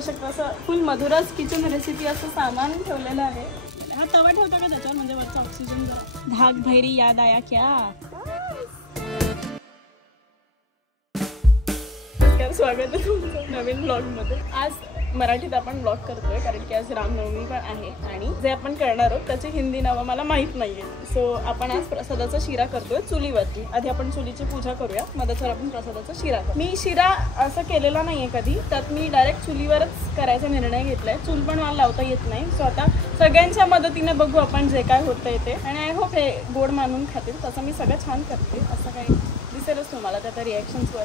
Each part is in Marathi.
बघू शकता असं फुल मधुराज किचन रेसिपी असं सामान ठेवलेलं आहे. हा तवा ठेवता का त्याच्यावर म्हणजे वरचा ऑक्सिजन जरा. धाक भैरी याद आया क्या. स्वागत आहे तुमचं नवीन ब्लॉगमध्ये. आज मराठीत आपण ब्लॉग करतोय कारण की आज रामनवमी पण आहे आणि जे आपण करणार आहोत त्याची हिंदी नावं मला माहीत नाहीये. सो आपण आज प्रसादाचा शिरा करतोय चुलीवरती. आधी आपण चुलीची पूजा करूया, मग त्याच्यावर आपण प्रसादाचा शिरा करू. मी शिरा असं केलेला नाहीये कधी, त्यात मी डायरेक्ट चुलीवरच करायचा निर्णय घेतलाय. चूल पण मला लावता येत नाही. सो आता सगळ्यांच्या मदतीने बघू आपण जे काय होतंय ते. आणि आय होप हे गोड मानून खातील. तसं मी सगळं छान करते, असं काही दिसेलच तुम्हाला त्याच्या रिॲक्शन्सवर.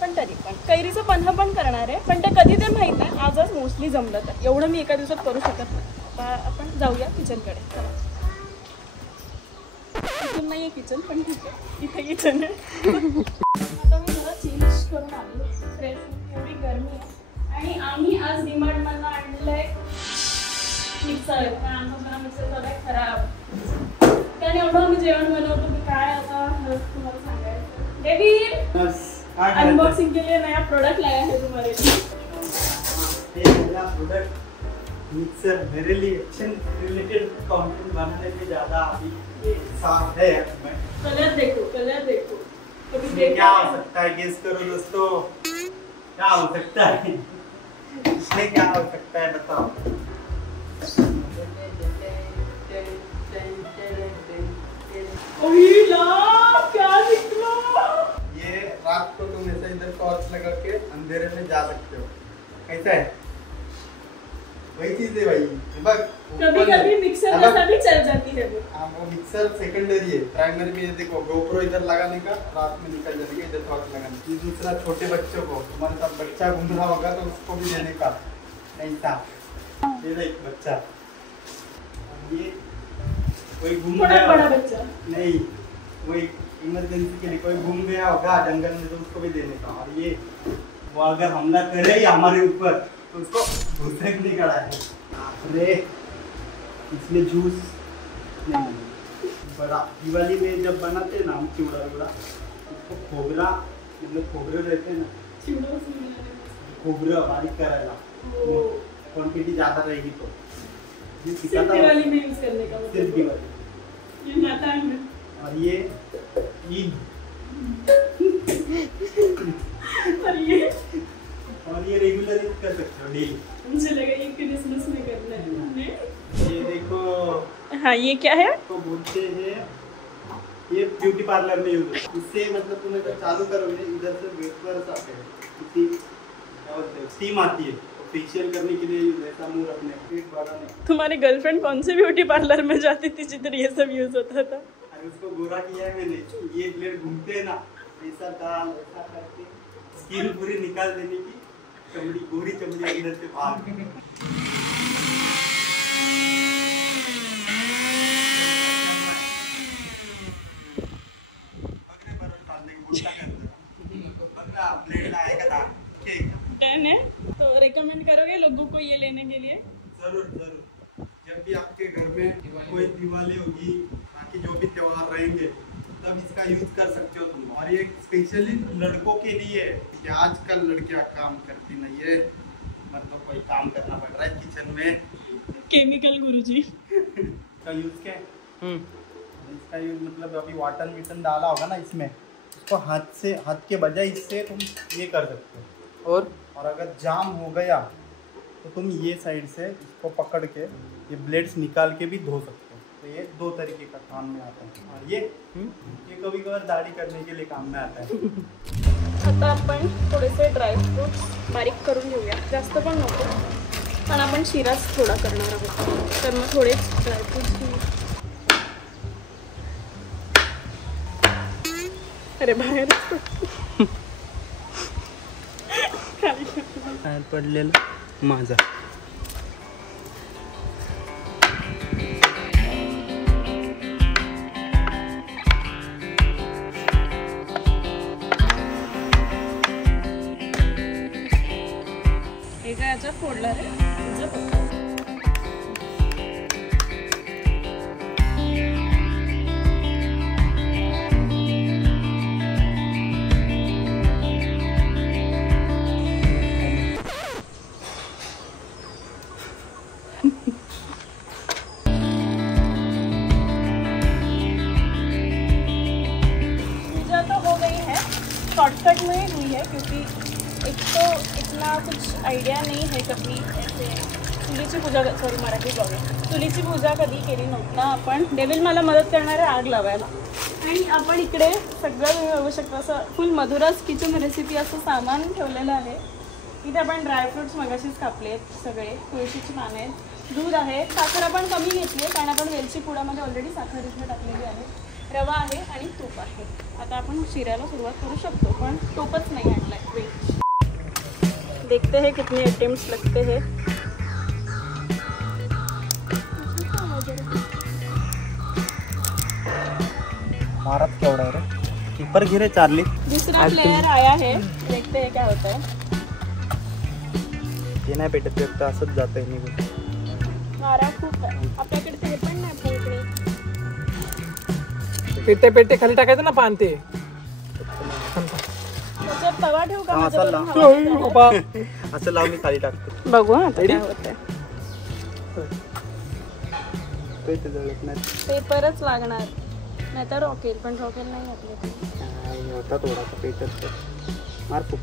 पण तरी पण कैरीचं पन्ह पण करणार आहे, पण ते कधी ते माहीत नाही. आजच मोस्टली जमलं तर एवढं मी एका दिवसात करू शकत नाही. आता आपण जाऊया किचनकडे. चला. इथून नाही आहे किचन, पण ठीक आहे, इथे किचन आहे. आता मी जरा चेंज करून आली. फ्रेश एवढी गरमी आहे. आणि आम्ही आज डीमार्टमधनं आणलेलं आहे मिक्सर. पण आमचा मिक्सर झाला खराब. त्याने एवढं आम्ही जेवण बनवतो की काय आता तुम्हाला सांगायचं. डेव्हिड अनबॉक्सिंग के लिए नया प्रोडक्ट लाया है तुम्हारे लिए. ये नया प्रोडक्ट मिक्सर मेरे लिए किचन रिलेटेड कंटेंट बनाने में ज्यादा अभी साफ है. कलर देखो, कलर देखो. इसमें क्या हो सकता है, गेस करो दोस्तों, क्या हो सकता है, इसमें क्या हो सकता है बताओ. क्या निकला. ये रात को तुम ऐसे इधर टॉर्च लगा के अंधेरे में जा सकते हो. कैसा है, वही चीज है भाई. कभी कभी मिक्सर जैसा भी चल जाती है वो. हाँ, वो मिक्सर सेकेंडरी है. प्राइमरी में ये देखो गोप्रो इधर लगाने का, रात में निकल जाने का, इधर टॉर्च लगाने का. दूसरा छोटे बच्चों को, तुम्हारे साथ बच्चा घूम रहा होगा तो उसको भी देने का. ऐसा ये देख बच्चा, ये कोई घूम गया, बड़ा बच्चा नहीं, वही इमरजेंसी के लिए कोई घूम गया होगा जंगल में तो उसको भी देने का. और ये वो अगर हमला करे ही हमारे ऊपर तो उसको भूतक करा है. अरे इसमें जूस नहीं, बड़ा दिवाली में जब बनाते हैं ना हम चिवड़ा विवड़ा, उसको खोबरा मतलब खोबरे रहते हैं ना, खोबरा बारीक कराएगा. क्वांटिटी ज़्यादा रहेगी तो सिर्फ दिवाली में यूज करने का. सिर्फ दिवाली. ये नातांग. और ये ईद. और ये रेगुलर यूज कर सकते हो डेली. मुझे लगा ये क्रिसमस में करना है. ये देखो. हाँ, ये क्या है. तो बोलते हैं ये ब्यूटी पार्लर में यूज होता है. इससे मतलब तुम अगर चालू करोगे इधर से वेपर्स आते हैं, इसी क्या बोलते हैं स्टीम आती है. फेशियल करने के लिए ऐसा मुंह रखने, पेट बढ़ाने. तुम्हारी गर्लफ्रेंड कौन से ब्यूटी पार्लर में जाती थी जिधर ये सब यूज होता था. अरे उसको गोरा किया है मैंने. ये ब्लेड घूमते हैं ना, ऐसा डाल ऐसा करके स्किन पूरी निकाल देने की, चमड़ी गोरी चमड़ी अंदर से बाहर. डन है. तो रेकमेंड करोगे लोगों को ये लेने के लिए. जरूर जरूर. जब भी आपके घर में कोई दिवाली होगी, बाकी जो भी त्योहार रहेंगे, तब इसका यूज कर सकते हो तुम. और ये स्पेशली लड़कों के लिए है कि आजकल लड़कियां काम करती नहीं है, मतलब कोई काम करना पड़ रहा है किचन में. केमिकल गुरुजी. इसका यूज क्या है. इसका यूज मतलब अभी वाटर मिटन डाला होगा ना इसमें, उसको हाथ के बजाय इससे तुम ये कर सकते हो. और अगर जाम हो गया तो तुम ये साइड से इसको पकड़ के ये ब्लेड्स निकाल के भी धो सकते हो. तो ये दो तरीके का काम में आता है. और ये कभी कभार दाढ़ी करने के लिए काम में आता है. आता आपण थोडेसे ड्रायफ्रूट्स बारीक करून घेऊया, जास्त पण नको, पण आपण शिराच थोडा करणार आहोत, तर मग थोडेच ड्रायफ्रूट्स घेऊ. अरे बाहेर पडलेलं माझा. एका याच्यात फोडला रे. एक तो इतना कुछ आइडिया नहीं है कभी ऐसे चुलीची पूजा, सॉरी मराठी ब्लॉग आहे, चुलीची पूजा कधी केली नव्हता आपण. डेव्हिल मला मदत करणार आहे आग लावायला. आणि आपण इकडे सगळं तुम्ही बघू शकता असं फुल मधुराज किचन रेसिपी असं सामान ठेवलेलं आहे. इथे आपण ड्रायफ्रुट्स मगाशीच कापले आहेत सगळे, तुळशीची पानं आहेत, दूध आहे, साखर आपण कमी घेतली आहे कारण आपण वेलची पुडामध्ये ऑलरेडी साखर इथे टाकलेली आहे, रवा आहे आणि तूप आहे. आता आपण शिऱ्याला सुरुवात करू शकतो पण तूपच नाही आणलाय. वेट देखते हैं कितने अटेम्प्ट्स लगते हैं. भारत केवढा है रे, कीपर गिरे चार्ली. दूसरा प्लेयर आया है, देखते हैं क्या होता है. ते नाही पेटत तर असंच जातंय निघून. वारा खूप आहे आपल्याकडे, ते पण नाही फुंकणी. पेटे पेटे खाली टाकायचं ना पान ते. त्याच्यात तवा ठेवू का? असं लाव मी खाली टाकतो. बघू आता काय होतंय. ते जळत नाही. पेपरच लागणार नाही तर रॉकेल, पण रॉकेल नाही आपल्याकडे. होता थोडासा पेटत मार खूप.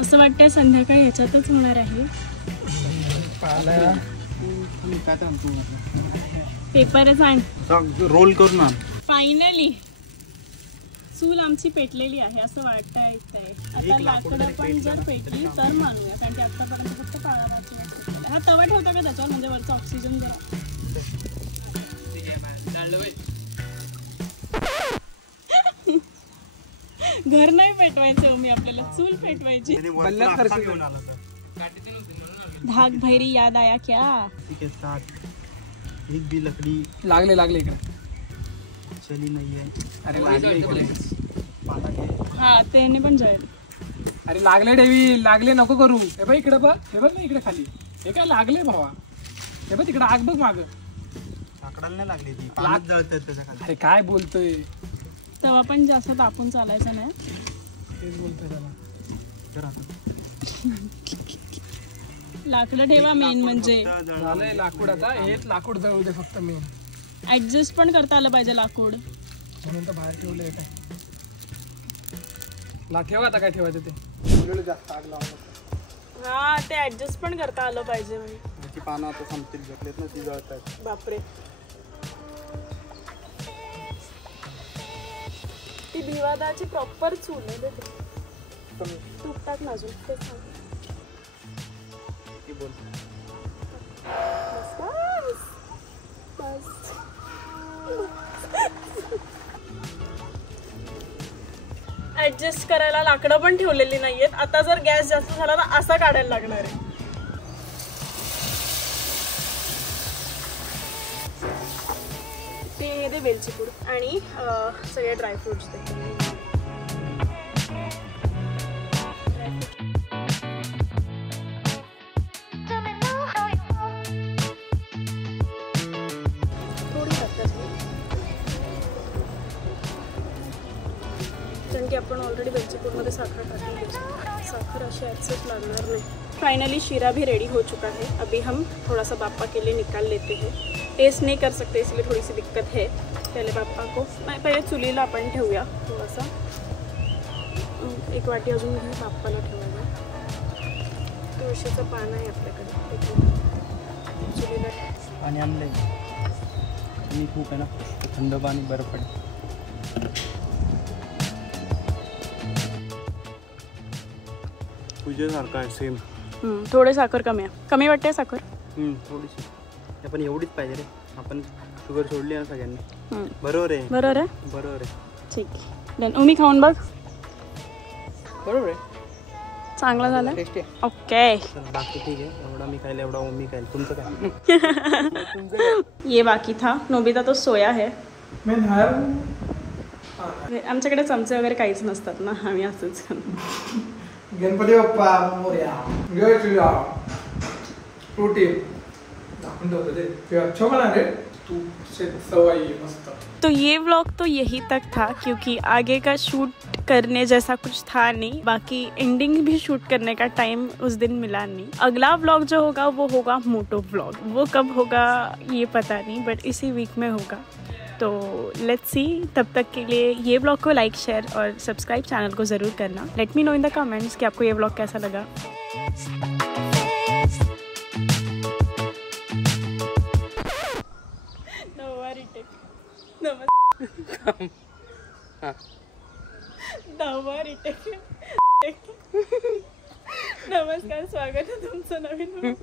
असं वाटतंय संध्याकाळी ह्याच्यातच होणार आहे. पेपरच आण, रोल करून आण. फायनली चूल आमची पेटलेली आहे असं वाटतंय. ऐकताय आता लाकडं पण जर पेटली तर मानूया, कारण की आतापर्यंत फक्त काळाची वाटत. हा तवा ठेवता का त्याच्यावर, म्हणजे वरचा ऑक्सिजन जरा. घर नाही पेटवायचं मी, आपल्याला चूल पेटवायची. धाक भैरी याद आया क्या? ठीक है साथ एक भी लकड़ी लागले लागले इकडे. चली नहीं है. अरे लागले इकडे. हा त्याने पण जाईल. अरे लागले डेवी, लागले नको करू. हे बघ इकडे बघ, हे बघ ना इकडे खाली. हे काय लागले भावा, हे बघ तिकडे आग बघ माग. लाकडाला नाही लागली ती, लाग जळतात त्याच्या खाली. अरे काय बोलतोय. तेव्हा पण जास्त तापून चालायचं नाही. तेच बोलतोय त्याला. लाकडं ठेवा मेन म्हणजे. झालंय लाकूड आता, हेच लाकूड जळू दे फक्त मेन. ऍडजस्ट पण करता आलं पाहिजे लाकूड, म्हणून तर बाहेर ठेवलंय. काय ठेवा आता, काय ठेवायचं ते. जास्त आग लावलं. हा ते ऍडजस्ट पण करता आलं पाहिजे. त्याची पानं आता संपतील, घेतलेत ना, ती जळतात. बापरे, ती भिवादाची प्रॉपर चूल आहे. तूप टाक ना अजून. ते सांग. ती बोल. ऍडजस्ट करायला लाकडं पण ठेवलेली नाहीयेत. आता जर गॅस जास्त झाला ना असा काढायला लागणार आहे. ते दे वेलची पूड आणि सगळे ड्रायफ्रुट्स दे. कारण की आपण ऑलरेडी वेलची पूडमध्ये साखर टाकली, साखर अशी ॲक्सेप्ट लागणार नहीं. फाइनली शीरा भी रेडी हो चुका है. अभी हम थोड़ा सा बाप्पा के लिए निकाल लेते हैं. टेस्ट नहीं कर सकते इसलिए थोड़ी सी दिक्कत है. पहले बाप्पा को पहले चुलीला आपण ठेवूया. थोडासा एक वाटी अजून घेऊ बाप्पाला ठेवायला. तुळशीचं पान आहे आपल्याकडे, चुलीला पाणी आणलंय मी खूप आहे ना, थंड पाणी बरं पडेल. पूजेसारखं आहे सेम. थोडे साखर कमी आहे. कमी वाटते साखर थोडीशी, आपण एवढीच पाहिजे रे. आपण शुगर सोडली ना सगळ्यांनी. बरोबर आहे, बरोबर आहे, बरोबर आहे. ठीक आहे. उमी खाऊन बघ. बरोबर आहे, चांगला झाला. ओके बाकी ठीक आहे. एवढा मी खायला, एवढा मी खायला. तुमचं काय? ये बाकी था. नोबिता तो सोया है. आमच्याकडे चमचे वगैरे काहीच नसतात ना, आम्ही असंच. गणपती बाप्पा मोरया. जय श्रीराम. टोटी दाखवून ठेवतो ते. अच्छा बना रे तू, सवाई मस्त. तो ये व्लॉग तो यही तक था, क्योंकि आगे का शूट करने जैसा कुछ था नहीं. बाकी एंडिंग भी शूट करने का टाइम उस दिन मिला नहीं. अगला व्लॉग जो होगा वो होगा मोटो व्लॉग. वो कब होगा ये पता नहीं, बट इसी वीक में होगा. तो लेट्स सी, तब तक के लिए ये ब्लॉग को लाइक, शेयर और सब्सक्राइब चैनल को ज़रूर करना. Let me know in the comments कि आपको ये ब्लॉग कैसा लगा. नमस्कार, स्वागत आहे तुमचं नवीन